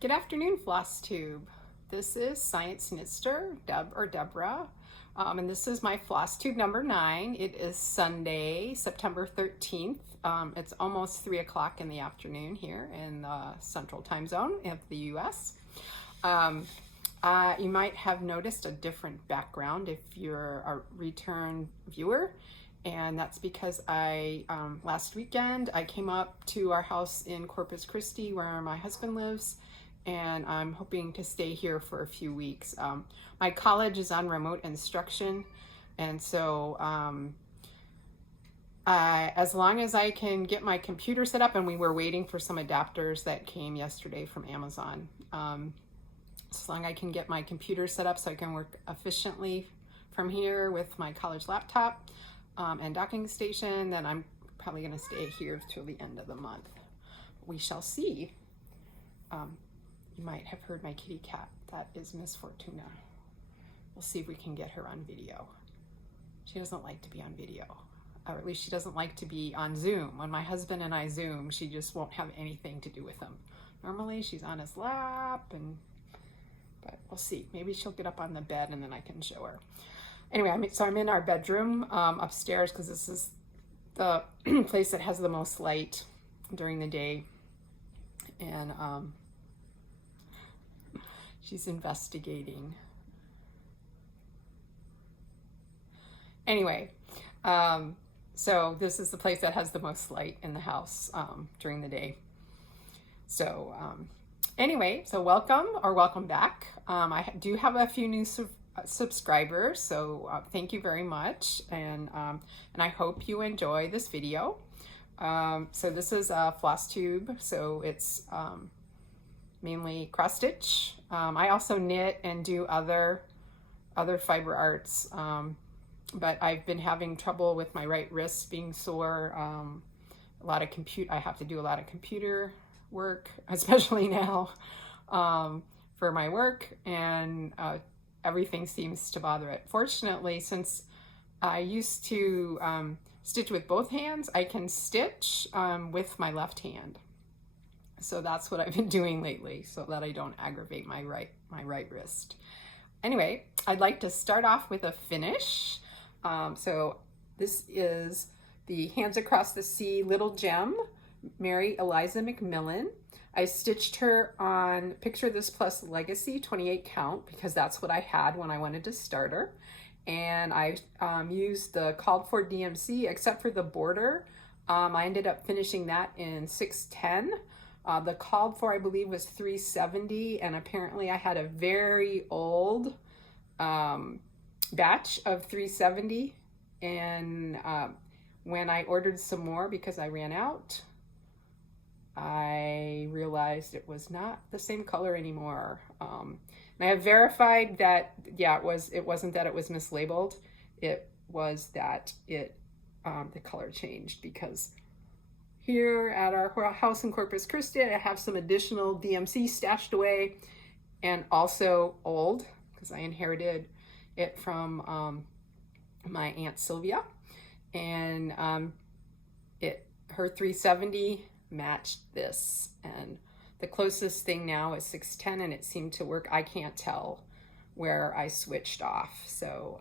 Good afternoon, FlossTube. This is scienceknitster, Deborah, and this is my FlossTube number 9. It is Sunday, September 13th. It's almost 3 o'clock in the afternoon here in the Central Time Zone of the U.S. You might have noticed a different background if you're a return viewer, and that's because last weekend I came up to our house in Corpus Christi where my husband lives, and I'm hoping to stay here for a few weeks. My college is on remote instruction, and so as long as I can get my computer set up, and we were waiting for some adapters that came yesterday from Amazon. As long as I can get my computer set up so I can work efficiently from here with my college laptop and docking station, then I'm probably going to stay here till the end of the month. We shall see. You might have heard my kitty cat. That is Miss Fortuna. We'll see if we can get her on video. She doesn't like to be on video, or at least she doesn't like to be on Zoom. When my husband and I Zoom, she just won't have anything to do with him. Normally she's on his lap, but we'll see. Maybe she'll get up on the bed and then I can show her. Anyway, so I'm in our bedroom upstairs because this is the place that has the most light during the day. And she's investigating. Anyway, so this is the place that has the most light in the house during the day. So anyway, so welcome back. I do have a few new subscribers, so thank you very much, and I hope you enjoy this video. So this is FlossTube, so it's mainly cross stitch. I also knit and do other fiber arts, but I've been having trouble with my right wrist being sore. I have to do a lot of computer work, especially now for my work, and everything seems to bother it. Fortunately, since I used to stitch with both hands, I can stitch with my left hand. So that's what I've been doing lately, so that I don't aggravate my right wrist. Anyway, I'd like to start off with a finish. So this is the Hands Across the Sea Little Gem, Mary Eliza McMillan. I stitched her on Picture This Plus Legacy 28 count because that's what I had when I wanted to start her. And I used the called for DMC except for the border. I ended up finishing that in 610. The called for, I believe, was 370, and apparently I had a very old batch of 370, and when I ordered some more because I ran out, I realized it was not the same color anymore. And I have verified that, yeah, it wasn't that it was mislabeled. It was that the color changed, because here at our house in Corpus Christi, I have some additional DMC stashed away, and also old, because I inherited it from my Aunt Sylvia, and her 370 matched this, and the closest thing now is 610, and it seemed to work. I can't tell where I switched off, so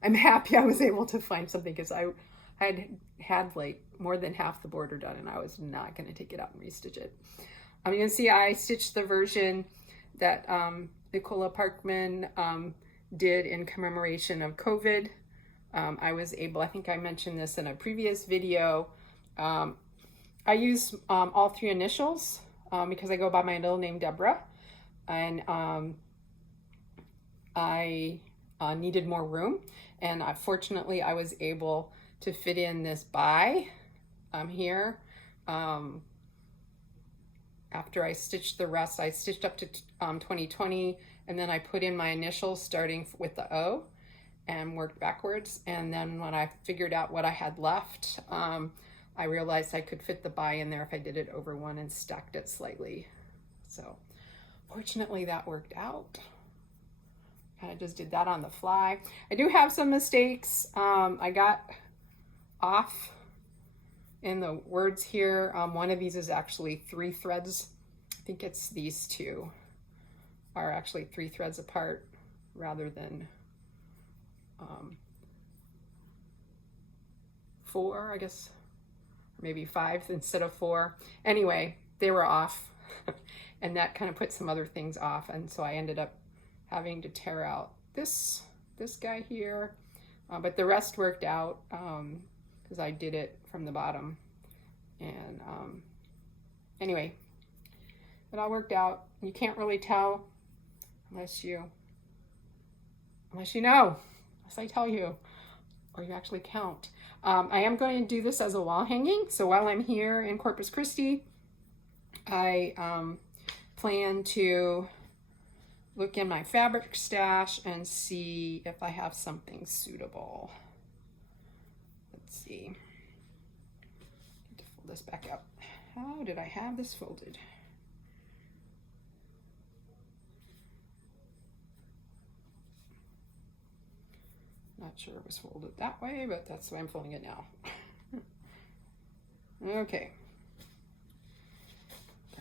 I'm happy I was able to find something, because I had like more than half the border done, and I was not going to take it out and restitch it. You can see I stitched the version that Nicola Parkman did in commemoration of COVID. I was able, I think I mentioned this in a previous video, I use all 3 initials because I go by my middle name Deborah, and I needed more room, and fortunately I was able to fit in this by here. After I stitched the rest, I stitched up to 2020, and then I put in my initials starting with the O and worked backwards. And then when I figured out what I had left, I realized I could fit the by in there if I did it over one and stacked it slightly. So fortunately that worked out. I just did that on the fly. I do have some mistakes. I got off in the words here. One of these is actually 3 threads think it's these two are actually 3 threads apart rather than 4, I guess, or maybe 5 instead of 4. Anyway, they were off and that kind of put some other things off, and so I ended up having to tear out this guy here, but the rest worked out because I did it from the bottom, and anyway, it all worked out. You can't really tell unless you know, unless I tell you, or you actually count. I am going to do this as a wall hanging, so while I'm here in Corpus Christi, I plan to look in my fabric stash and see if I have something suitable. Let's see. I need to fold this back up. How did I have this folded? Not sure it was folded that way, but that's why I'm folding it now. Okay.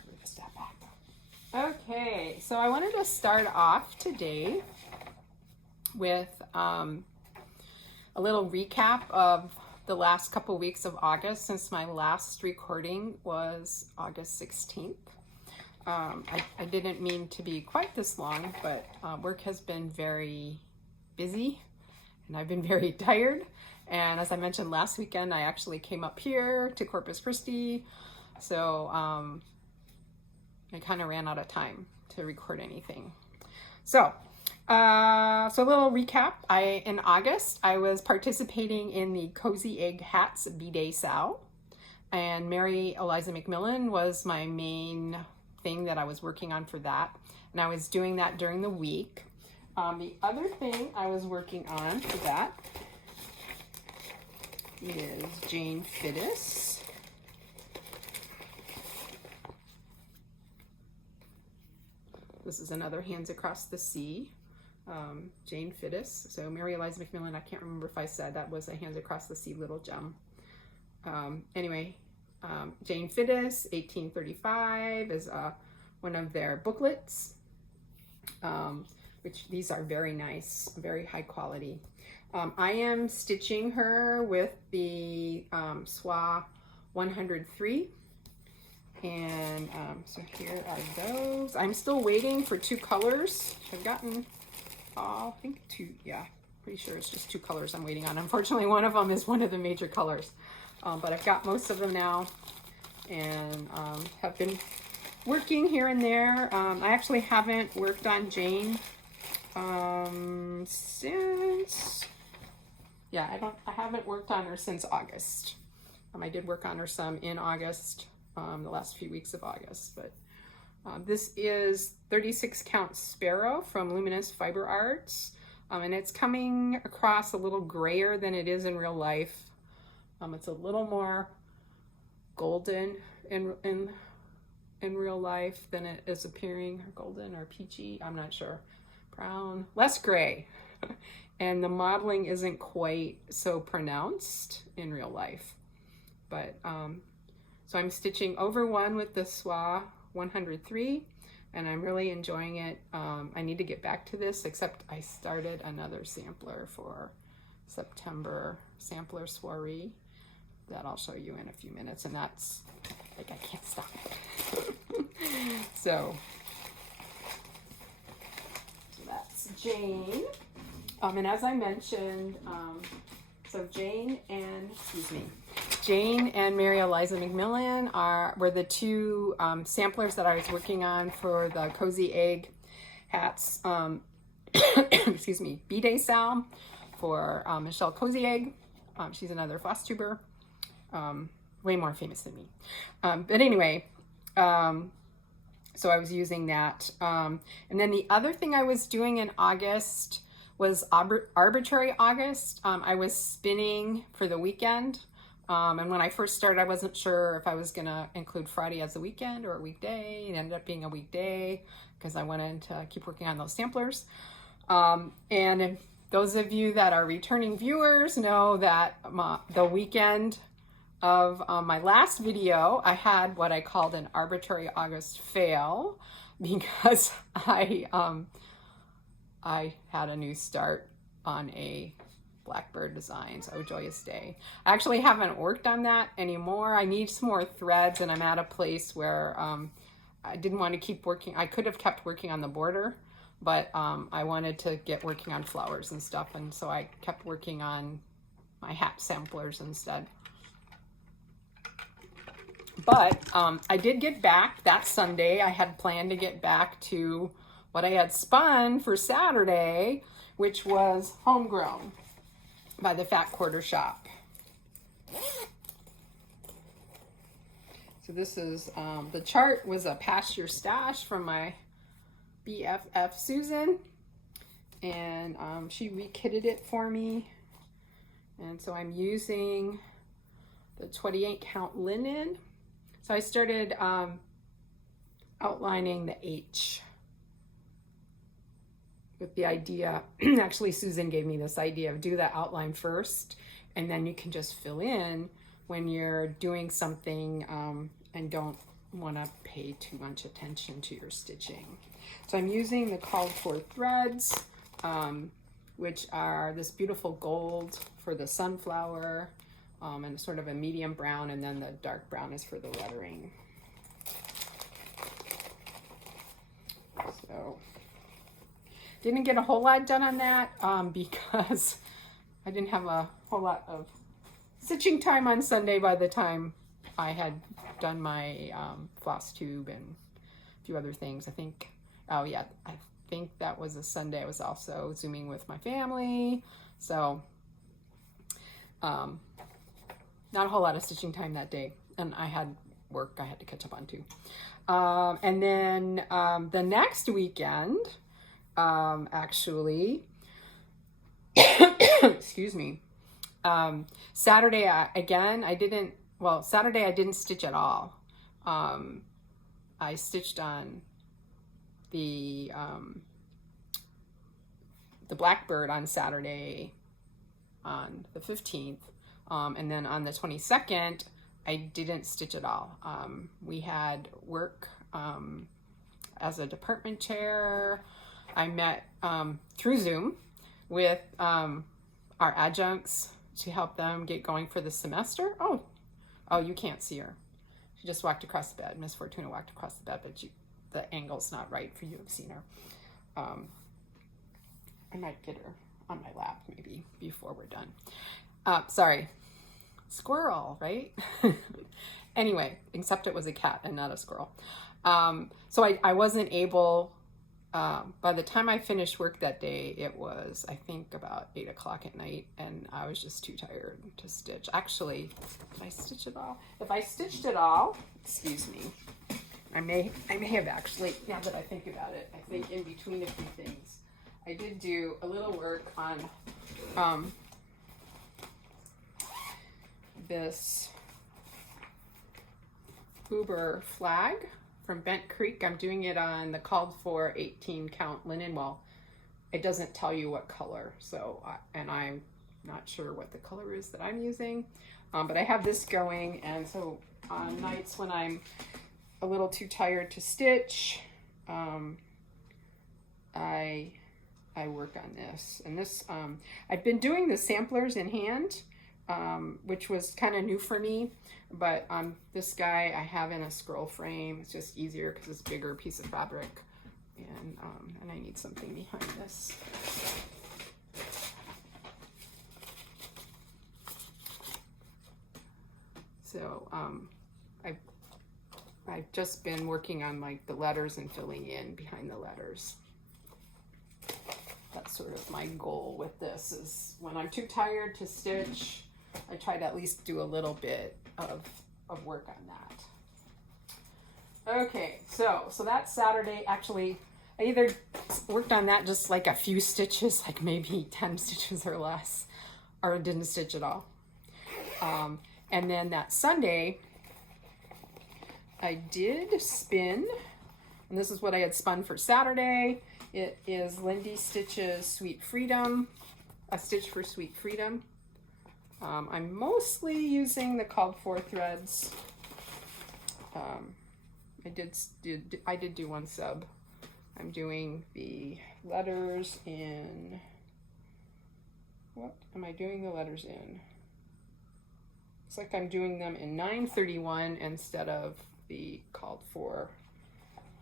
Move a step back. Okay, so I wanted to start off today with a little recap of the last couple weeks of August, since my last recording was August 16th. I didn't mean to be quite this long, but work has been very busy and I've been very tired. And as I mentioned last weekend, I actually came up here to Corpus Christi. So I kind of ran out of time to record anything. So a little recap. In August, I was participating in the Cozy Egg Hats B-Day Sal. And Eliza McMillan was my main thing that I was working on for that. And I was doing that during the week. The other thing I was working on for that is Jane Fiddes. This is another Hands Across the Sea, Jane Fiddes. So Eliza McMillan, I can't remember if I said that was a Hands Across the Sea little gem. Anyway, Jane Fiddes, 1835 is one of their booklets, which these are very nice, very high quality. I am stitching her with the SWA 103. And so here are those. I'm still waiting for 2 colors. I've gotten, I think 2, yeah, pretty sure it's just 2 colors I'm waiting on. Unfortunately, one of them is one of the major colors. But I've got most of them now, and have been working here and there. I actually haven't worked on Jane since, yeah, I haven't worked on her since August. I did work on her some in August, the last few weeks of August, but this is 36 count Sparrow from Luminous Fiber Arts, and it's coming across a little grayer than it is in real life. It's a little more golden in real life than it is appearing, golden or peachy, I'm not sure. Brown, less gray. And the modeling isn't quite so pronounced in real life. But, so I'm stitching over one with the SWA 103, and I'm really enjoying it. I need to get back to this, except I started another sampler for September, sampler soiree, that I'll show you in a few minutes, and that's, like, I can't stop it. So that's Jane. And as I mentioned, so Jane and Eliza McMillan were the 2 samplers that I was working on for the Cozy Egg Hats, excuse me, B-Day Sal for Michelle Cozy Egg. She's another FlossTuber, way more famous than me. But anyway, so I was using that. And then the other thing I was doing in August was arbitrary August. I was spinning for the weekend. And when I first started, I wasn't sure if I was gonna include Friday as a weekend or a weekday. It ended up being a weekday because I wanted to keep working on those samplers. And if those of you that are returning viewers know that the weekend of my last video, I had what I called an arbitrary August fail because I had a new start on a Blackbird Designs Oh Joyous Day. I actually haven't worked on that anymore. I need some more threads, and I'm at a place where I didn't want to keep working. I could have kept working on the border, but I wanted to get working on flowers and stuff, and so I kept working on my hat samplers instead. But I did get back that Sunday. I had planned to get back to what I had spun for Saturday, which was Homegrown by the Fat Quarter Shop. So this is, the chart was a Past Your Stash from my BFF Susan, and she rekitted it for me. And so I'm using the 28 count linen. So I started outlining the H with the idea, actually Susan gave me this idea of do the outline first, and then you can just fill in when you're doing something and don't want to pay too much attention to your stitching. So I'm using the called for threads, which are this beautiful gold for the sunflower, and sort of a medium brown, and then the dark brown is for the lettering. So didn't get a whole lot done on that because I didn't have a whole lot of stitching time on Sunday by the time I had done my FlossTube and a few other things. I think, oh yeah, I think that was a Sunday. I was also Zooming with my family. So not a whole lot of stitching time that day. And I had work I had to catch up on too. And then the next weekend, actually, excuse me, Saturday, again, Saturday I didn't stitch at all. I stitched on the Blackbird on Saturday on the 15th. And then on the 22nd, I didn't stitch at all. We had work as a department chair. I met through Zoom with our adjuncts to help them get going for the semester. Oh, you can't see her. She just walked across the bed. Miss Fortuna walked across the bed, but the angle's not right for you to have seen her. I might get her on my lap maybe before we're done. Sorry, squirrel, right? Anyway, except it was a cat and not a squirrel. So I wasn't able, by the time I finished work that day, it was, I think, about 8 o'clock at night, and I was just too tired to stitch. Actually, did I stitch it all? If I stitched it all, excuse me, I may have actually, now that I think about it, I think in between a few things, I did do a little work on this Uber flag from Bent Creek. I'm doing it on the called for 18 count linen. Well, it doesn't tell you what color, so and I'm not sure what the color is that I'm using, but I have this going, and so on nights when I'm a little too tired to stitch, I work on this. And this, I've been doing the samplers in hand, which was kind of new for me, but this guy I have in a scroll frame. It's just easier because it's a bigger piece of fabric, and I need something behind this. So I've just been working on like the letters and filling in behind the letters. That's sort of my goal with this, is when I'm too tired to stitch, I try to at least do a little bit of work on that. Okay, so that's Saturday. Actually, I either worked on that just like a few stitches, like maybe 10 stitches or less, or didn't stitch at all. And then that Sunday, I did spin, and this is what I had spun for Saturday. It is Lindy Stitches Sweet Freedom, a stitch for Sweet Freedom. I'm mostly using the called for threads. I did do one sub. I'm doing the letters in, what am I doing the letters in? It's like I'm doing them in 931 instead of the called for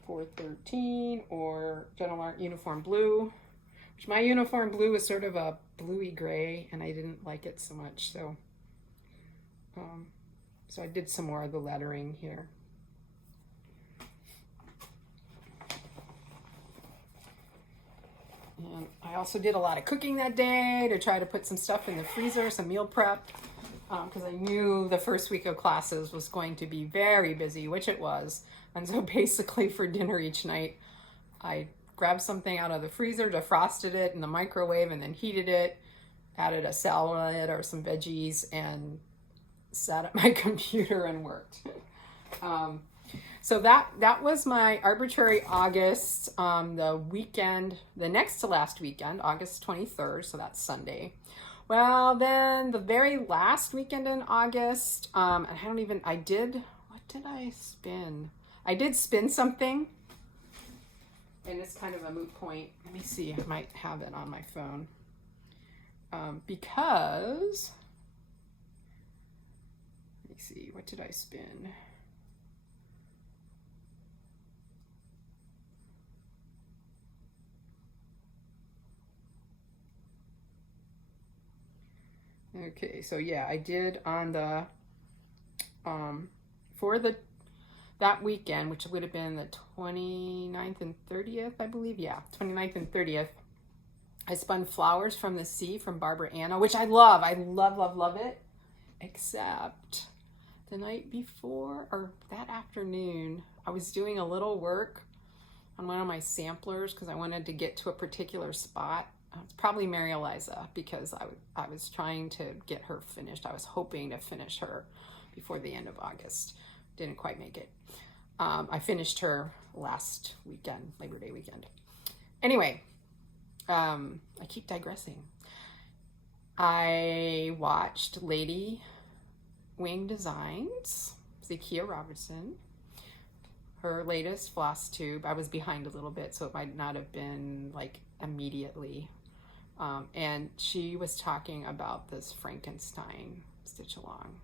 413 or General Art Uniform Blue, which my uniform blue is sort of a bluey gray and I didn't like it so much. So, so I did some more of the lettering here. And I also did a lot of cooking that day to try to put some stuff in the freezer, some meal prep, because I knew the first week of classes was going to be very busy, which it was. And so basically for dinner each night, I grabbed something out of the freezer, defrosted it in the microwave, and then heated it, added a salad or some veggies, and sat at my computer and worked. So that was my arbitrary August, the weekend, the next to last weekend, August 23rd, so that's Sunday. Well, then the very last weekend in August, what did I spin? I did spin something, and it's kind of a moot point. Let me see, I might have it on my phone. Because, let me see, what did I spin? Okay, so yeah, I did on the, that weekend, which would have been the 29th and 30th, I believe. Yeah, 29th and 30th. I spun Flowers from the Sea from Barbara Anna, which I love. I love, love, love it. Except the night before, or that afternoon, I was doing a little work on one of my samplers because I wanted to get to a particular spot. It's probably Mary Eliza, because I was trying to get her finished. I was hoping to finish her before the end of August. Didn't quite make it. I finished her last weekend, Labor Day weekend. Anyway, I keep digressing. I watched Lady Wing Designs, Zakiya Robertson, her latest FlossTube. I was behind a little bit, so it might not have been like immediately. And she was talking about this Frankenstein stitch along.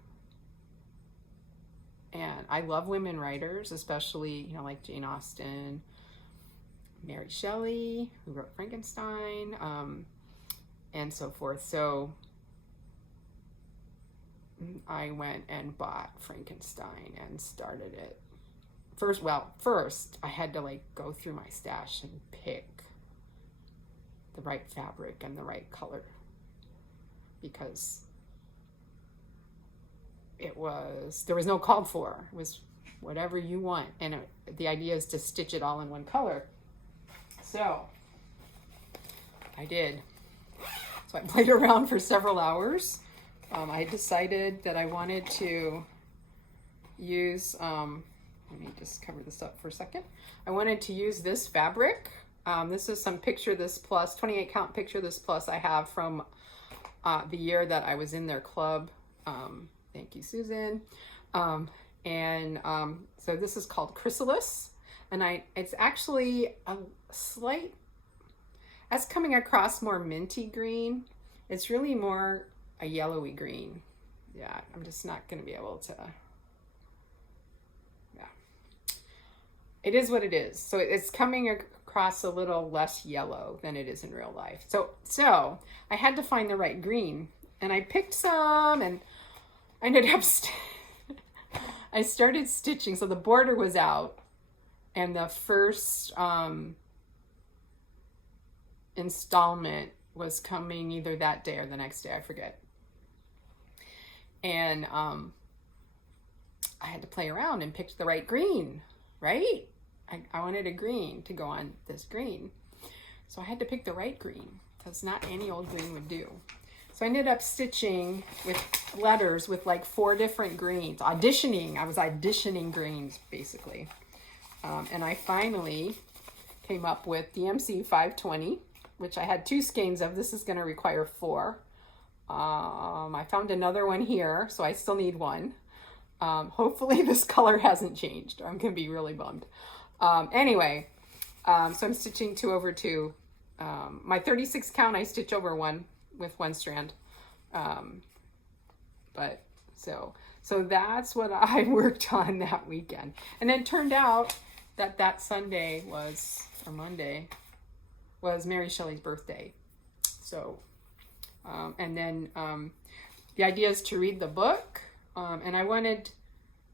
And I love women writers, especially, you know, like Jane Austen, Mary Shelley, who wrote Frankenstein, and so forth. So I went and bought Frankenstein and started it. First I had to like go through my stash and pick the right fabric and the right color, because there was no called for. It was whatever you want, and the idea is to stitch it all in one color. So I did. So I played around for several hours. I decided that I wanted to use, let me just cover this up for a second. I wanted to use this fabric. This is some Picture This Plus, 28 count Picture This Plus I have from the year that I was in their club. Thank you, Susan. So this is called Chrysalis, and it's actually a slight, that's coming across more minty green. It's really more a yellowy green. Yeah, I'm just not going to be able to, yeah. It is what it is. So it's coming across a little less yellow than it is in real life. So I had to find the right green, and I picked some, and I ended up, I started stitching. So the border was out, and the first installment was coming either that day or the next day, I forget. And I had to play around and pick the right green, right? I wanted a green to go on this green. So I had to pick the right green, because not any old green would do. So I ended up stitching with letters with like 4 different greens, I was auditioning greens basically. And I finally came up with DMC 520, which I had 2 skeins of. This is going to require 4. I found another one here, so I still need one. Hopefully this color hasn't changed, or I'm gonna be really bummed. Anyway, so I'm stitching 2 over 2. My 36 count, I stitch over 1 with 1 strand. But so that's what I worked on that weekend. And it turned out that Sunday was, or Monday, was Mary Shelley's birthday. So, and then the idea is to read the book. And I wanted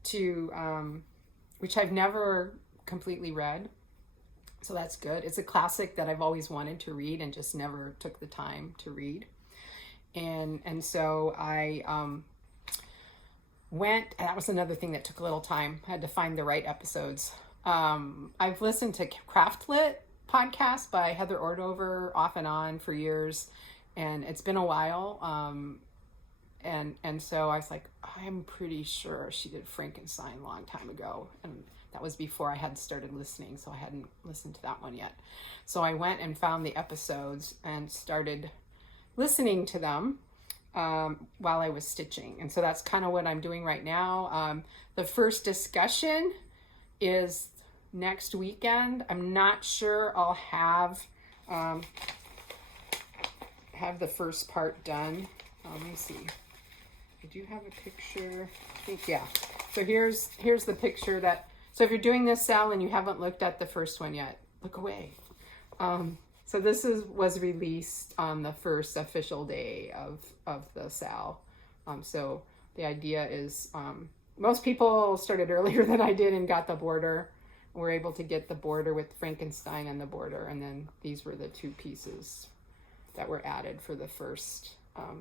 to, which I've never completely read. So that's good. It's a classic that I've always wanted to read and just never took the time to read. And so I went, and that was another thing that took a little time. I had to find the right episodes. I've listened to Craft Lit podcast by Heather Ordover off and on for years, and it's been a while. And so I was like, I'm pretty sure she did Frankenstein a long time ago. And that was before I had started listening, so I hadn't listened to that one yet. So I went and found the episodes and started listening to them while I was stitching. And so that's kind of what I'm doing right now. The first discussion is next weekend. I'm not sure I'll have the first part done. Let me see. Did you have a picture? I think, yeah. So here's the picture that, so if you're doing this, Sal, and you haven't looked at the first one yet, look away. So this was released on the first official day of the Sal. So the idea is, most people started earlier than I did and got the border. We're able to get the border with Frankenstein and the border, and then these were the 2 pieces that were added for the first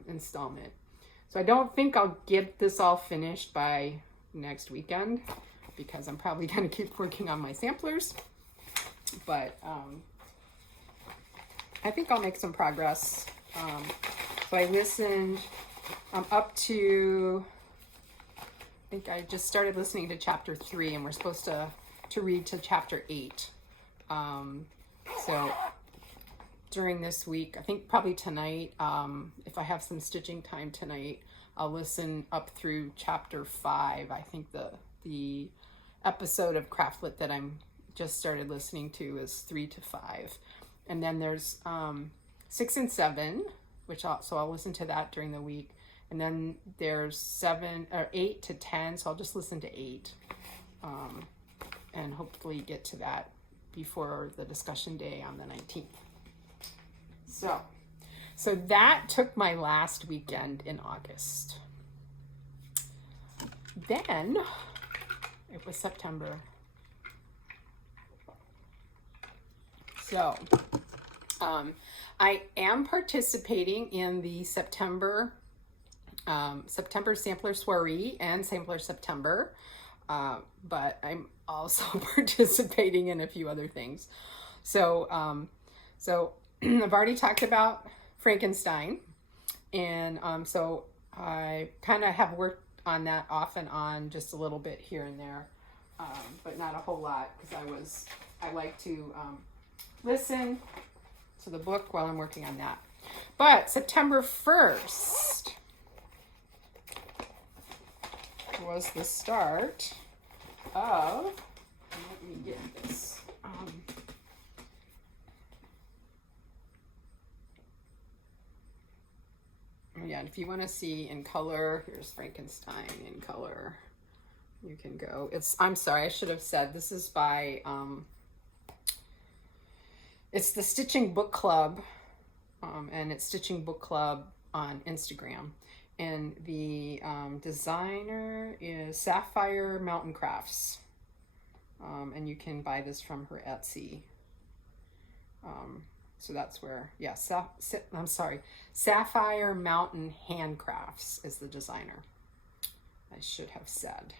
installment. So I don't think I'll get this all finished by next weekend, because I'm probably going to keep working on my samplers. But I think I'll make some progress. So I listened up to, I think I just started listening to chapter 3, and we're supposed to read to chapter 8. So during this week, I think probably tonight, if I have some stitching time tonight, I'll listen up through chapter 5. I think the episode of Craftlit that I'm just started listening to is 3 to 5. And then there's 6 and 7, so I'll listen to that during the week. And then there's 8 to 10, so I'll just listen to 8. And hopefully get to that before the discussion day on the 19th. So that took my last weekend in August. Then it was September. So I am participating in the September Sampler Soiree and Sampler September, but I'm also participating in a few other things. So I've already talked about Frankenstein, and so I kind of have worked on that off and on just a little bit here and there, but not a whole lot, because I like to listen to the book while I'm working on that. But September 1st was the start of, let me get this, yeah, if you want to see in color, here's Frankenstein in color. You can go. I'm sorry, I should have said, this is by, it's the Stitching Book Club, and it's Stitching Book Club on Instagram. And the designer is Sapphire Mountain Crafts. And you can buy this from her Etsy. So that's where, yeah, Sapphire Mountain Handcrafts is the designer. I should have said.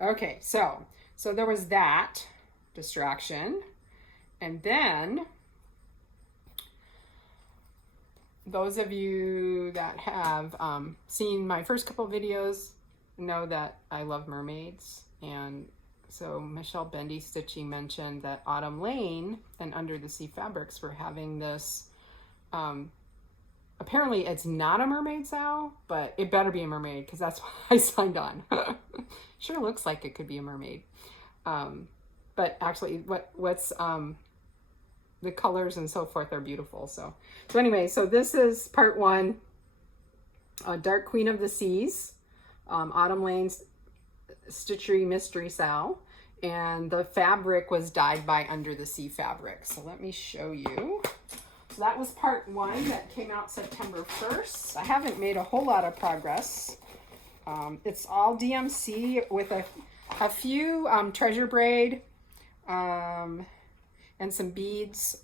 Okay, so there was that distraction. And then those of you that have seen my first couple videos know that I love mermaids. And so Michelle Bendy Stitching mentioned that Autumn Lane and Under the Sea Fabrics were having this apparently it's not a mermaid sow, but it better be a mermaid because that's what I signed on. Sure looks like it could be a mermaid. But actually what's the colors and so forth are beautiful. So anyway, so this is part 1, Dark Queen of the Seas, Autumn Lane's Stitchery Mystery Sow, and the fabric was dyed by Under the Sea Fabric. So let me show you. So that was part 1 that came out September 1st. I haven't made a whole lot of progress. It's all DMC with a few treasure braid and some beads,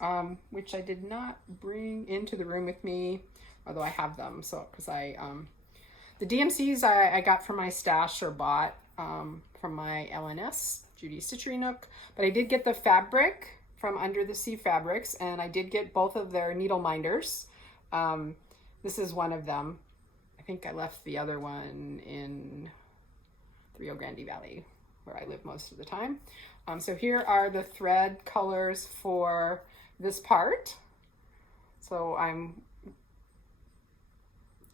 which I did not bring into the room with me, although I have them. So because the DMCs I got from my stash or bought from my LNS, Judy Stitchery Nook, but I did get the fabric from Under the Sea Fabrics, and I did get both of their needle minders. This is one of them. I think I left the other one in the Rio Grande Valley, where I live most of the time. So here are the thread colors for this part. So I'm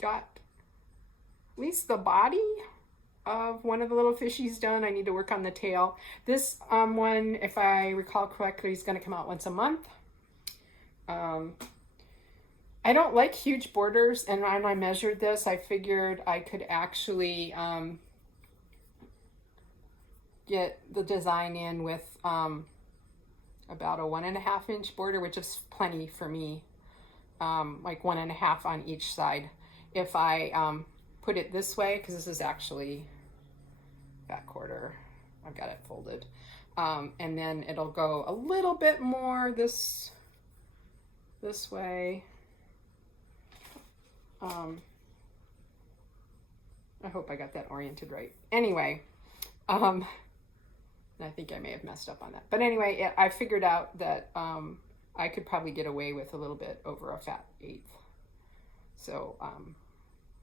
got at least the body of one of the little fishies done. I need to work on the tail. This one, if I recall correctly, is going to come out once a month. I don't like huge borders, and when I measured this, I figured I could actually get the design in with about a 1.5 inch border, which is plenty for me, like 1.5 on each side. If I put it this way, because this is actually back quarter, I've got it folded, and then it'll go a little bit more this way. I hope I got that oriented right. Anyway, I think I may have messed up on that, but anyway, I figured out that I could probably get away with a little bit over a fat 1/8. So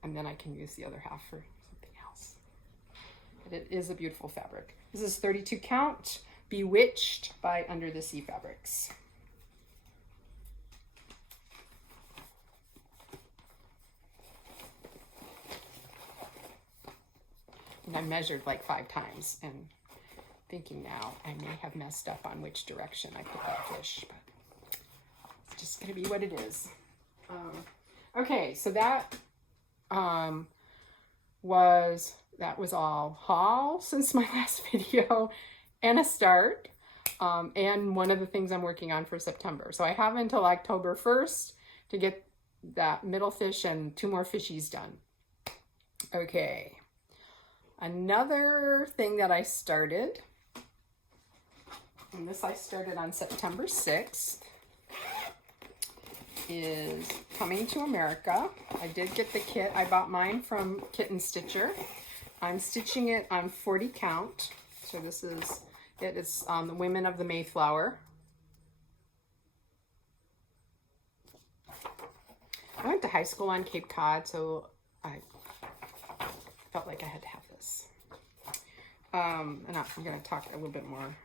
and then I can use the other half for something else. But it is a beautiful fabric. This is 32 count, Bewitched by Under the Sea Fabrics. And I measured like 5 times, and thinking now I may have messed up on which direction I put that fish, but it's just gonna be what it is. Okay, so that was all haul since my last video, and a start, and one of the things I'm working on for September. So I have until October 1st to get that middle fish and 2 more fishies done. Okay, another thing that I started, and this I started on September 6th, is Coming to America. I did get the kit. I bought mine from Kitten Stitcher. I'm stitching it on 40 count. So this is, it is the Women of the Mayflower. I went to high school on Cape Cod, so I felt like I had to have this. And I'm going to talk a little bit more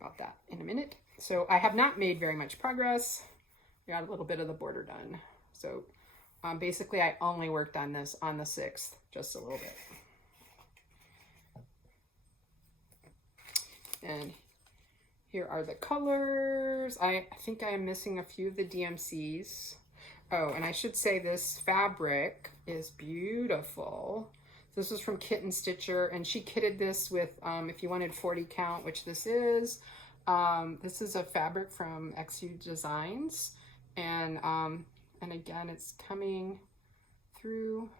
about that in a minute. So I have not made very much progress. Got a little bit of the border done. So basically I only worked on this on the 6th, just a little bit. And here are the colors. I think I am missing a few of the DMCs. Oh, and I should say this fabric is beautiful. This was from Kitten Stitcher, and she kitted this with, if you wanted 40 count, which this is a fabric from XU Designs. And again, it's coming through,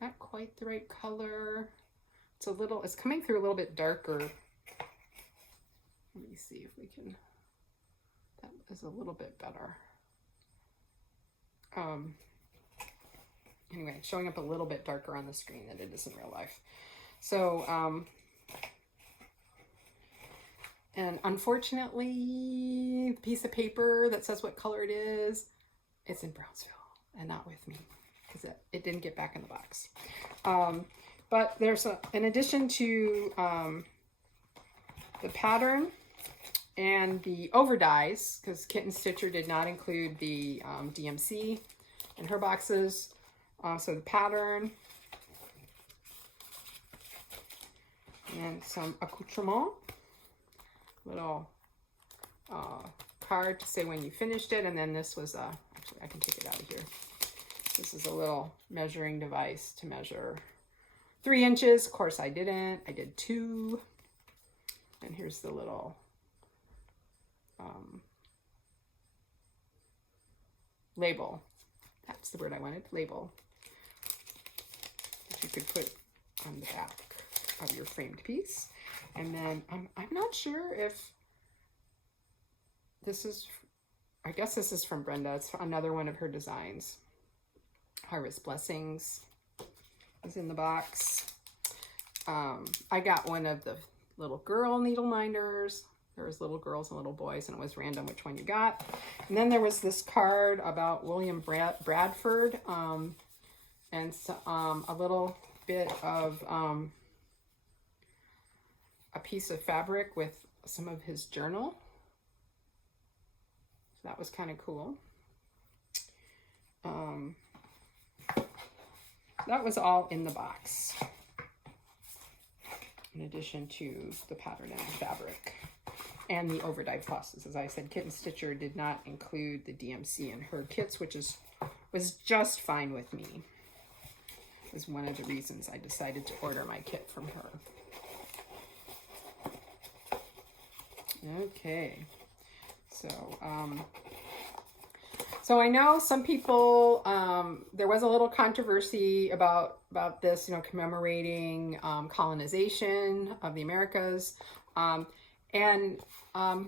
not quite the right color. It's coming through a little bit darker. Let me see if we can, that is a little bit better. Anyway, it's showing up a little bit darker on the screen than it is in real life. So, and unfortunately, the piece of paper that says what color it is, it's in Brownsville and not with me because it didn't get back in the box. But there's in addition to the pattern and the over dies, because Kitten Stitcher did not include the DMC in her boxes. So the pattern and some accoutrement, little card to say when you finished it. And then this was actually I can take it out of here. This is a little measuring device to measure 3 inches. Of course I didn't, I did 2. And here's the little label. That's the word I wanted, label. That you could put on the back of your framed piece. And then I'm not sure if this is, I guess this is from Brenda. It's another one of her designs. Harvest Blessings is in the box. I got one of the little girl needle minders. There was little girls and little boys, and it was random which one you got. And then there was this card about William Bradford, and so, a little bit of a piece of fabric with some of his journal. So that was kind of cool. That was all in the box, in addition to the pattern and the fabric and the overdyed flosses. As I said, Kitten Stitcher did not include the DMC in her kits, which was just fine with me. It was one of the reasons I decided to order my kit from her. Okay, so I know some people, there was a little controversy about this, you know, commemorating colonization of the Americas. And I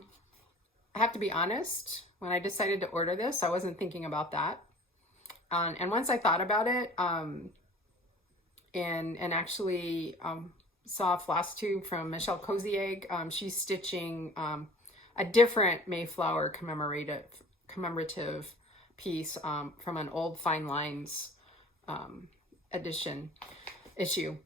have to be honest, when I decided to order this, I wasn't thinking about that. And once I thought about it, and actually saw FlossTube from Michelle Kozieg, she's stitching a different Mayflower commemorative piece from an old Fine Lines issue.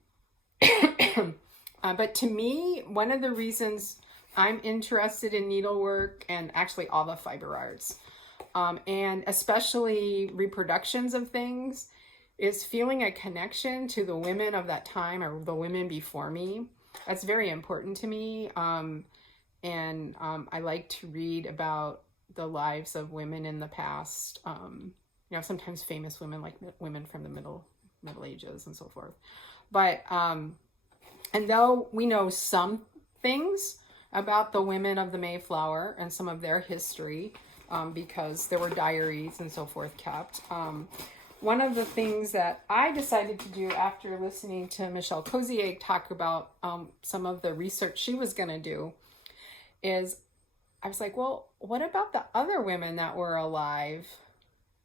But to me, one of the reasons I'm interested in needlework and actually all the fiber arts, and especially reproductions of things, is feeling a connection to the women of that time or the women before me. That's very important to me. And I like to read about the lives of women in the past, you know, sometimes famous women, like women from the Middle Ages and so forth. But, and though we know some things about the women of the Mayflower and some of their history, because there were diaries and so forth kept, one of the things that I decided to do after listening to Michelle Kozieg talk about some of the research she was going to do is I was like, well, what about the other women that were alive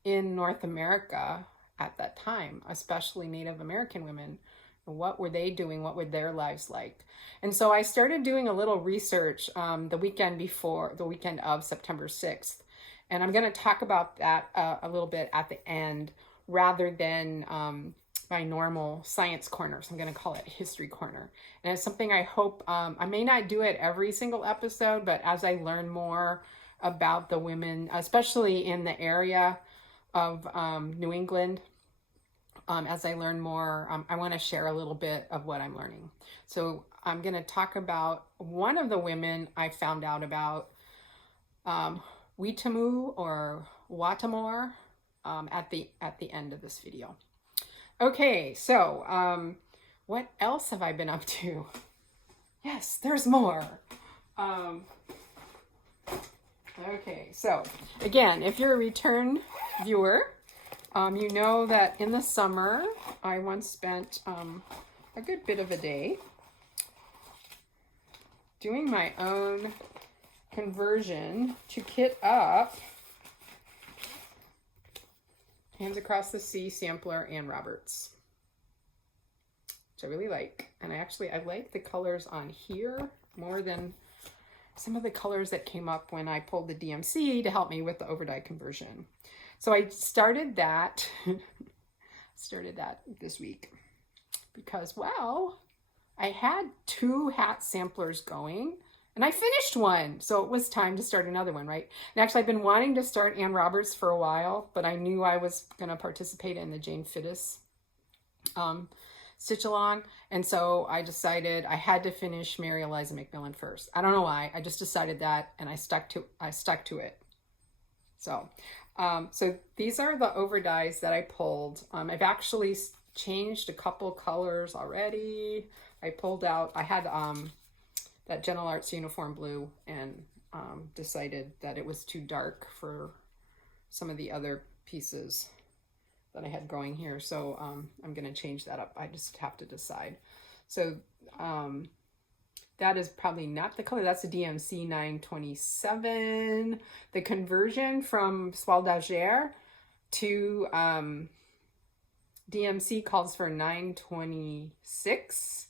in North America at that time, especially Native American women? What were they doing? What were their lives like? And so I started doing a little research the weekend of September 6th. And I'm going to talk about that a little bit at the end, rather than my normal science corner. So I'm going to call it History Corner. And it's something I hope, I may not do it every single episode, but as I learn more about the women, especially in the area of New England, as I learn more, I want to share a little bit of what I'm learning. So I'm going to talk about one of the women I found out about, Wetamu or Watamore, at the end of this video. Okay, so what else have I been up to? Yes, there's more. Okay, so again, if you're a return viewer, you know that in the summer I once spent a good bit of a day doing my own conversion to kit up Hands Across the Sea sampler and Roberts, which I really like. And I like the colors on here more than some of the colors that came up when I pulled the DMC to help me with the overdye conversion. So I started that this week because, well, I had 2 hat samplers going And I finished one, so it was time to start another one, right? And actually, I've been wanting to start Ann Roberts for a while, but I knew I was going to participate in the Jane Fiddes stitch along, and so I decided I had to finish Mary Eliza McMillan first. I don't know why. I just decided that, and I stuck to it. So, so these are the over dies that I pulled. I've actually changed a couple colors already. I pulled out. I had that Gentle Arts Uniform Blue, and decided that it was too dark for some of the other pieces that I had going here. So I'm going to change that up. I just have to decide. So that is probably not the color. That's the DMC 927. The conversion from Soie d'Agère to DMC calls for 926,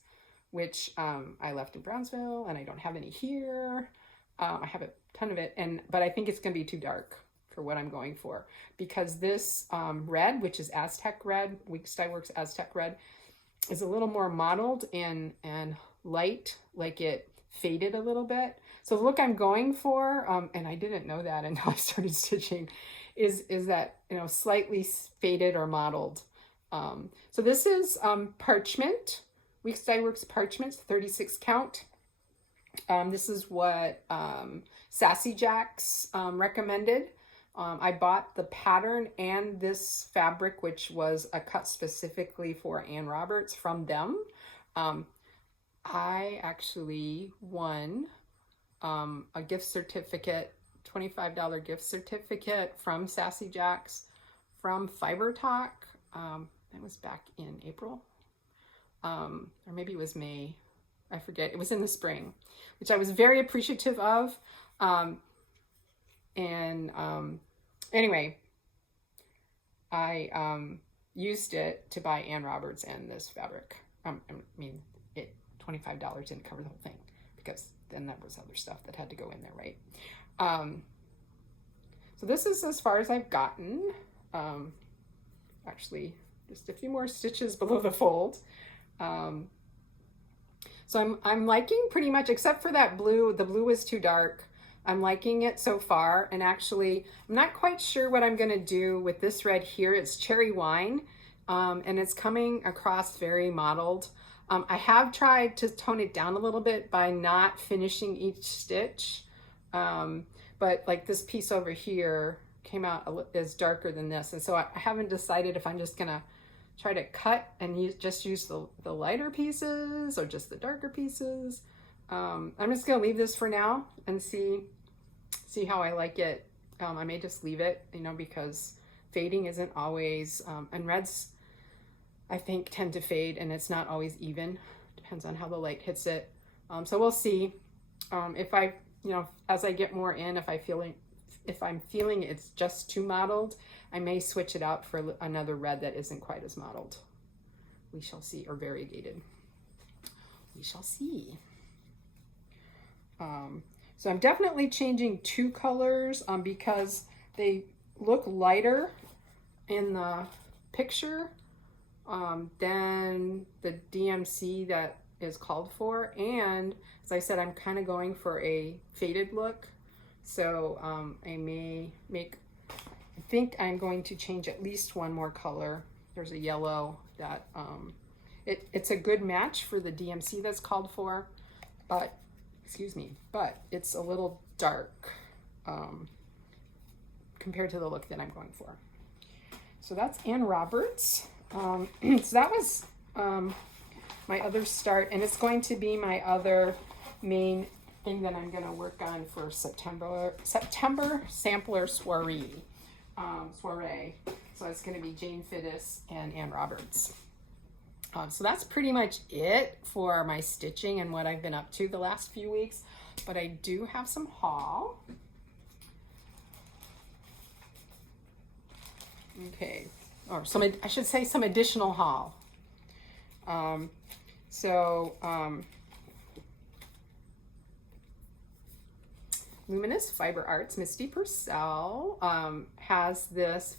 which I left in Brownsville, and I don't have any here. I have a ton of it, but I think it's going to be too dark for what I'm going for, because this red, which is Aztec red, Weeks Dye Works Aztec red, is a little more mottled and light, like it faded a little bit. So the look I'm going for, and I didn't know that until I started stitching, is that, you know, slightly faded or mottled. So this is parchment, Weeks Dye Works parchment, 36 count. This is what Sassy Jacks recommended. I bought the pattern and this fabric, which was a cut specifically for Ann Roberts, from them. I actually won a gift certificate, $25 gift certificate from Sassy Jacks, from Fiber Talk. That was back in April, or maybe it was May. I forget. It was in the spring, which I was very appreciative of. Anyway, I used it to buy Ann Roberts and this fabric. I mean, $25 didn't cover the whole thing, because then that was other stuff that had to go in there, right? So this is as far as I've gotten. Actually, just a few more stitches below the fold. So I'm liking pretty much, except for that blue. The blue is too dark. I'm liking it so far, and actually I'm not quite sure what I'm going to do with this red here. It's cherry wine, and it's coming across very mottled. I have tried to tone it down a little bit by not finishing each stitch, but like this piece over here came out is darker than this, and so I haven't decided if I'm just gonna try to cut and use the lighter pieces or just the darker pieces. I'm just gonna leave this for now and see how I like it. I may just leave it, you know, because fading isn't always, and reds I think tend to fade, and it's not always even. Depends on how the light hits it. So we'll see. If I, you know, as I get more in, if I'm feeling it's just too mottled, I may switch it out for another red that isn't quite as mottled. We shall see, or variegated. We shall see. So I'm definitely changing two colors because they look lighter in the picture than the DMC that is called for. And as I said, I'm kind of going for a faded look. So I think I'm going to change at least one more color. There's a yellow that, it's a good match for the DMC that's called for, but it's a little dark compared to the look that I'm going for. So that's Ann Roberts. So that was my other start, and it's going to be my other main thing that I'm going to work on for September sampler soiree. So it's going to be Jane Fiddes and Ann Roberts. So that's pretty much it for my stitching and what I've been up to the last few weeks. But I do have some haul. Okay, or I should say some additional haul. Luminous Fiber Arts, Misty Purcell, has this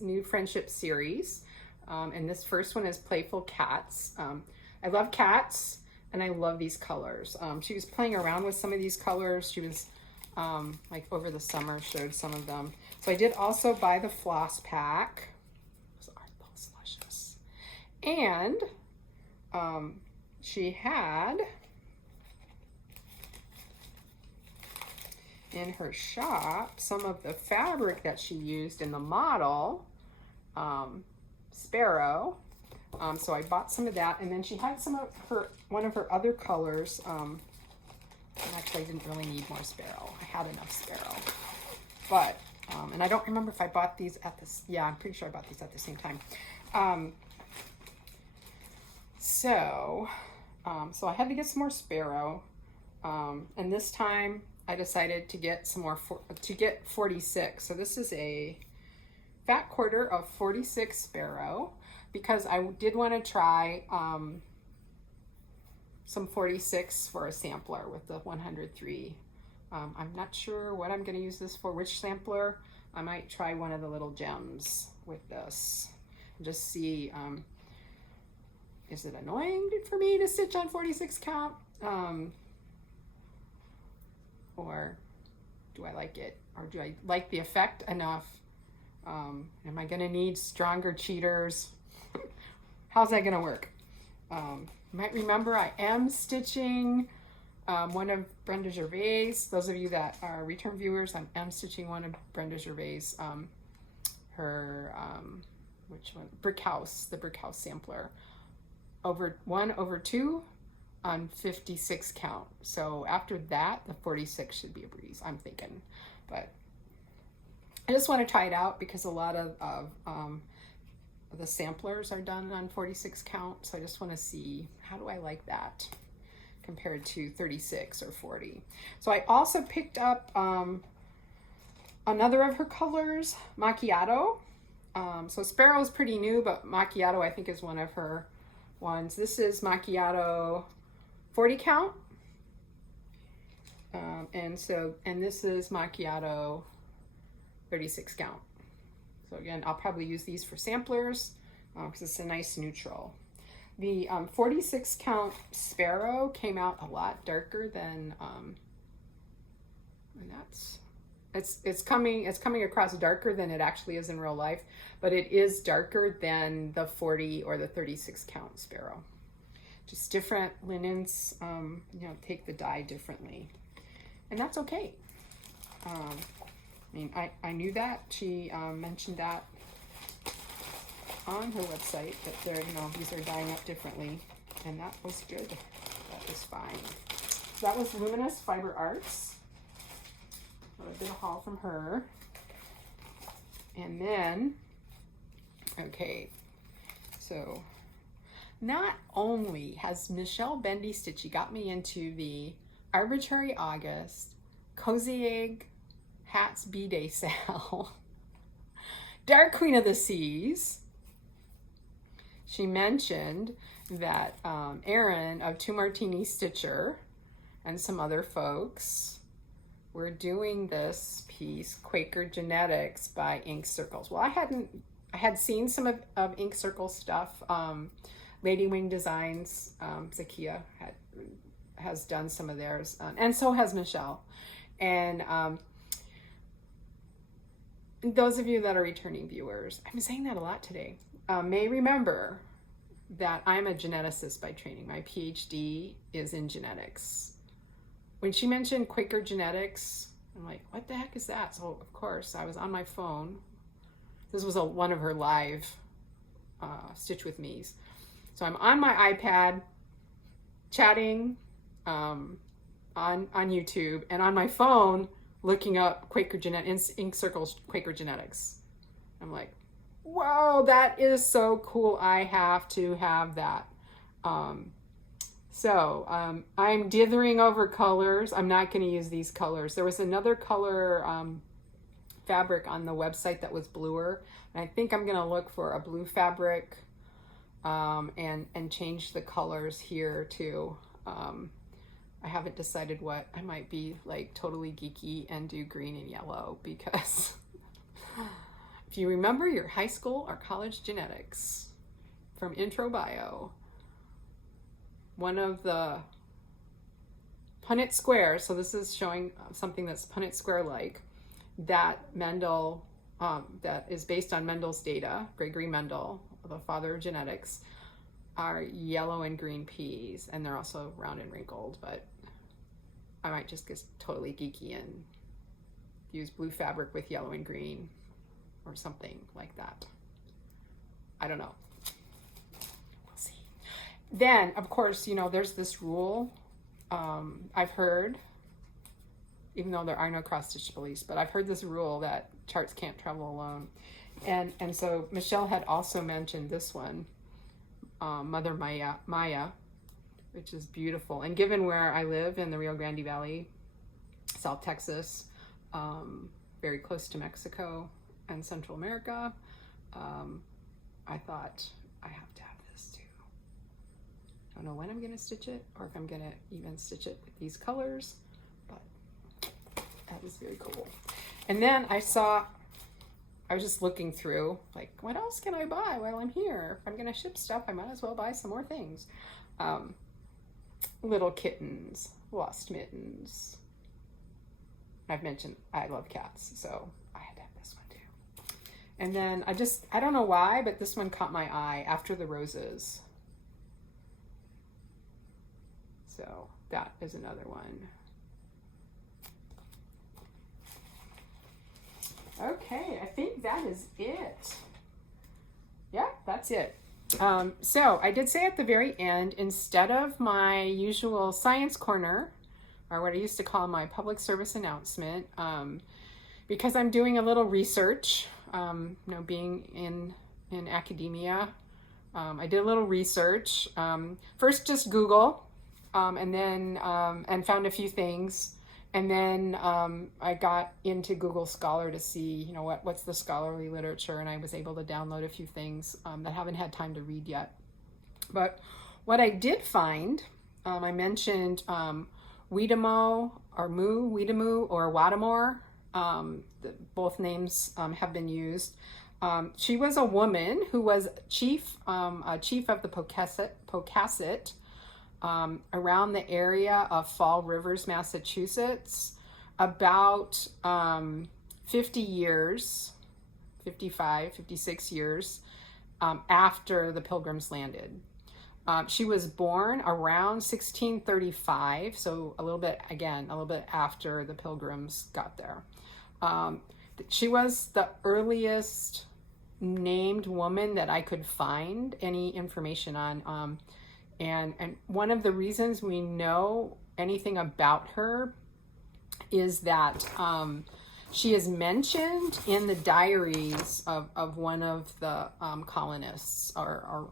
new friendship series. And this first one is Playful Cats. I love cats. and I love these colors. She was playing around with some of these colors. She was like over the summer showed some of them. So I did also buy the floss pack. Aren't those luscious? And she had in her shop some of the fabric that she used in the model Sparrow. So I bought some of that, and then she had some of one of her other colors. Actually, I didn't really need more Sparrow. I had enough Sparrow, but and I don't remember if I bought these at this. Yeah, I'm pretty sure I bought these at the same time. So I had to get some more Sparrow, and this time I decided to get some more to get 46. So this is a fat quarter of 46 Sparrow, because I did want to try some 46 for a sampler with the 103. I'm not sure what I'm going to use this for, which sampler. I might try one of the little gems with this and just see, is it annoying for me to stitch on 46 count? Or do I like it? Or do I like the effect enough? Am I going to need stronger cheaters? How's that going to work? You might remember I am stitching one of Brenda Gervais. Those of you that are return viewers, I am stitching one of Brenda Gervais, her, which one? Brick House, the Brick House sampler. 1/2 on 56 count. So after that, the 46 should be a breeze, I'm thinking. But I just want to try it out because a lot of the samplers are done on 46 count. So I just want to see, how do I like that compared to 36 or 40. So I also picked up another of her colors, Macchiato. So Sparrow is pretty new, but Macchiato I think is one of her ones. This is Macchiato 40 count. And this is Macchiato 36 count. So again, I'll probably use these for samplers because it's a nice neutral. The 46 count Sparrow came out a lot darker than, and it's coming across darker than it actually is in real life, but it is darker than the 40 or the 36 count Sparrow. Just different linens, take the dye differently, and that's okay. I mean, I knew that. She mentioned that on her website, that they're, these are dyeing up differently, and that was good. That was fine. So that was Luminous Fiber Arts. A bit of haul from her. And then, okay, so not only has Michelle Bendy Stitchy got me into the Arbitrary August Cozy Egg Hats B-Day sale, Dark Queen of the Seas. She mentioned that Erin of Two Martini Stitcher and some other folks were doing this piece, Quaker Genetics by Ink Circles. Well, I had seen some of Ink Circle stuff. Lady Wing Designs, Zakia has done some of theirs, and so has Michelle. And those of you that are returning viewers, I'm saying that a lot today, may remember that I'm a geneticist by training. My PhD is in genetics. When she mentioned Quaker Genetics, I'm like, what the heck is that? So of course I was on my phone. This was one of her live Stitch With Me's. So I'm on my iPad chatting on YouTube, and on my phone looking up Quaker Genetics, Ink Circles Quaker Genetics. I'm like, whoa, that is so cool. I have to have that. So I'm dithering over colors. I'm not going to use these colors. There was another color fabric on the website that was bluer, and I think I'm going to look for a blue fabric and change the colors here too. I haven't decided what. I might be like totally geeky and do green and yellow, because if you remember your high school or college genetics from intro bio, one of the Punnett squares, so this is showing something that's Punnett square like, that Mendel, that is based on Mendel's data, Gregory Mendel, the father of genetics, are yellow and green peas, and they're also round and wrinkled, but I might just get totally geeky and use blue fabric with yellow and green or something like that. I don't know. We'll see. Then, of course, you know, there's this rule I've heard, even though there are no cross-stitch police, but I've heard this rule that charts can't travel alone. And so Michelle had also mentioned this one, Mother Maya, which is beautiful. And given where I live in the Rio Grande Valley, South Texas, very close to Mexico and Central America, I thought I have to have this too. Don't know when I'm going to stitch it or if I'm going to even stitch it with these colors, but that is very cool. And then I was just looking through, like, what else can I buy while I'm here? If I'm going to ship stuff, I might as well buy some more things. Little kittens, lost mittens. I've mentioned I love cats, so I had to have this one too. And then I don't know why, but this one caught my eye, After the Roses. So that is another one. Okay, I think that is it. Yeah, that's it. So I did say at the very end, instead of my usual science corner, or what I used to call my public service announcement, because I'm doing a little research, you know, being in academia, I did a little research. First just Google, and then and found a few things. And then I got into Google Scholar to see, you know, what's the scholarly literature, and I was able to download a few things that I haven't had time to read yet. But what I did find, I mentioned Wiedemoe or Wiedemoe or Wadamore. Both names have been used. She was a woman who was chief of the Pocasset, around the area of Fall Rivers, Massachusetts, about 50 years, 55, 56 years after the Pilgrims landed. She was born around 1635, so a little bit after the Pilgrims got there. She was the earliest named woman that I could find any information on. And one of the reasons we know anything about her is that she is mentioned in the diaries of one of the colonists or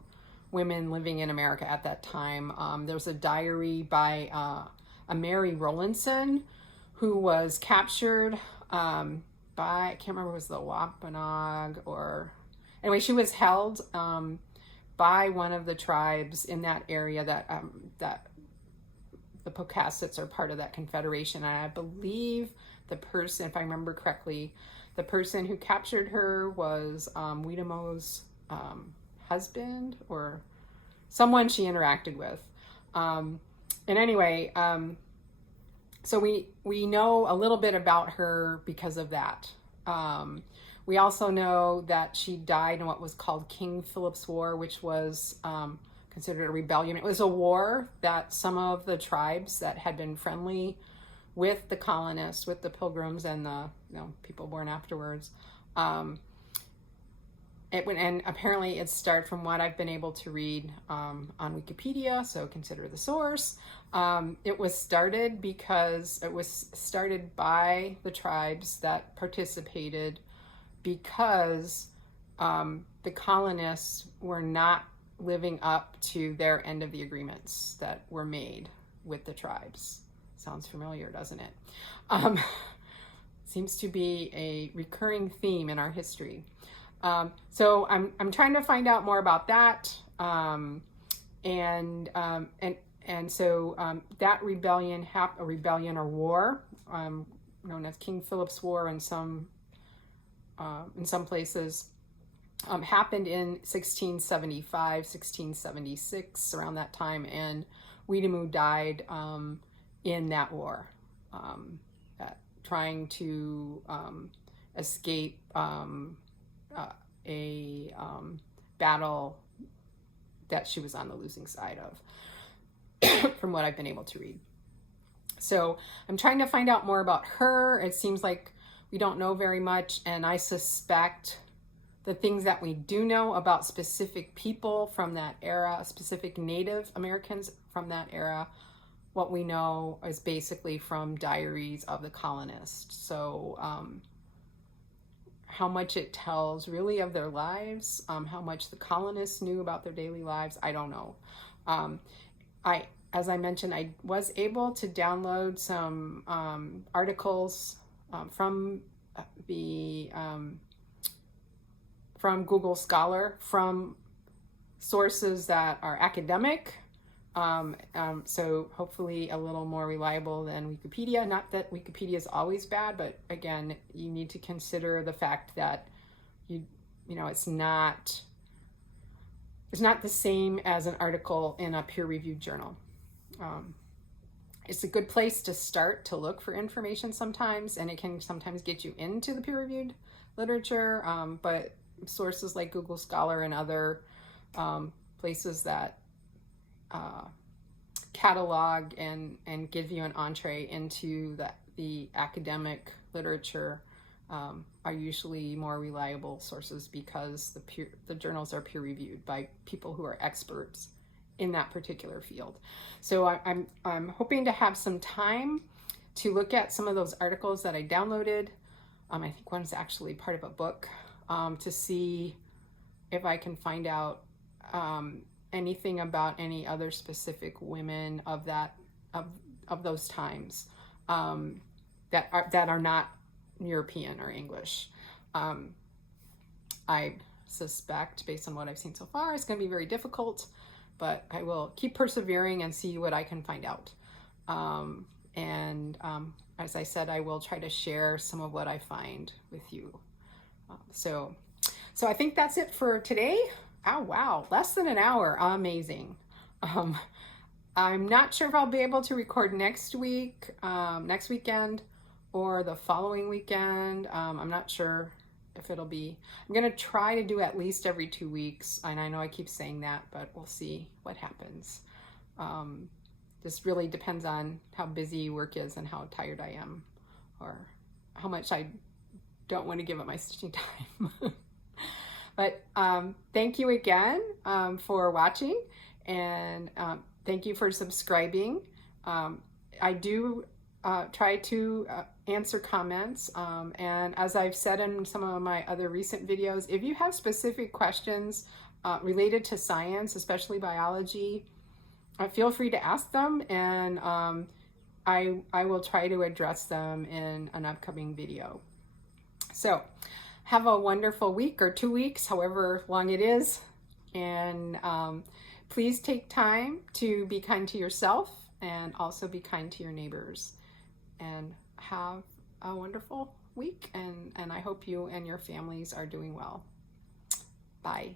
women living in America at that time. There's a diary by a Mary Rowlandson, who was captured by, I can't remember, it was the Wampanoag, or anyway, she was held by one of the tribes in that area that the Pocassets are part of that confederation. And I believe the person, if I remember correctly, the person who captured her was Wiedemoe's husband or someone she interacted with. And anyway, so we know a little bit about her because of that. We also know that she died in what was called King Philip's War, which was considered a rebellion. It was a war that some of the tribes that had been friendly with the colonists, with the Pilgrims and the people born afterwards, and apparently it started, from what I've been able to read on Wikipedia, so consider the source. It was started because it was started by the tribes that participated because the colonists were not living up to their end of the agreements that were made with the tribes. Sounds familiar, doesn't it? Seems to be a recurring theme in our history. So I'm trying to find out more about that, and so that rebellion, a rebellion or war, known as King Philip's War in some places, happened in 1675, 1676, around that time, and Weedamoo died in that war, trying to escape a battle that she was on the losing side of, from what I've been able to read. So I'm trying to find out more about her. It seems like we don't know very much, and I suspect the things that we do know about specific people from that era, specific Native Americans from that era, what we know is basically from diaries of the colonists. So how much it tells really of their lives, how much the colonists knew about their daily lives, I don't know. As I mentioned, I was able to download some articles from Google Scholar, from sources that are academic, so hopefully a little more reliable than Wikipedia. Not that Wikipedia is always bad, but again, you need to consider the fact that you know it's not the same as an article in a peer-reviewed journal. It's a good place to start to look for information sometimes, and it can sometimes get you into the peer-reviewed literature, but sources like Google Scholar and other places that catalog and give you an entree into the academic literature are usually more reliable sources, because the journals are peer-reviewed by people who are experts in that particular field. So I'm hoping to have some time to look at some of those articles that I downloaded. I think one's actually part of a book, to see if I can find out anything about any other specific women of those times that are not European or English. I suspect, based on what I've seen so far, it's going to be very difficult, but I will keep persevering and see what I can find out. As I said, I will try to share some of what I find with you. So I think that's it for today. Oh, wow, less than an hour. Amazing. I'm not sure if I'll be able to record next weekend, or the following weekend. I'm not sure if it'll be. I'm going to try to do at least every 2 weeks. And I know I keep saying that, but we'll see what happens. This really depends on how busy work is and how tired I am, or how much I don't want to give up my stitching time. But thank you again for watching, and thank you for subscribing. I do try to answer comments, and as I've said in some of my other recent videos, if you have specific questions related to science, especially biology, feel free to ask them, and I will try to address them in an upcoming video. So have a wonderful week, or 2 weeks, however long it is, and please take time to be kind to yourself, and also be kind to your neighbors, and have a wonderful week, and I hope you and your families are doing well. Bye.